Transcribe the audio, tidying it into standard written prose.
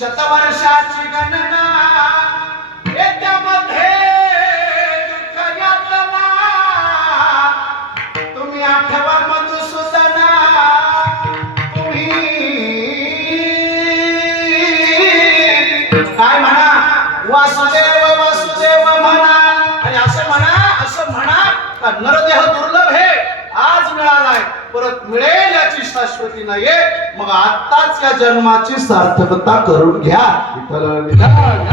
शतवर्षाची गणना त्यामध्ये दुःख यातना तुम्ही आठवण मधुसूदना तुम्ही काय म्हणा वासुदेव वासुदेव म्हणा आणि असं म्हणा का नरदेह दुर्लभ आहे आज मिळालाय परत मिळेल याची शाश्वती नाहीये मग आताच या जन्माची सार्थकता करून घ्या विठ्ठल विठ्ठल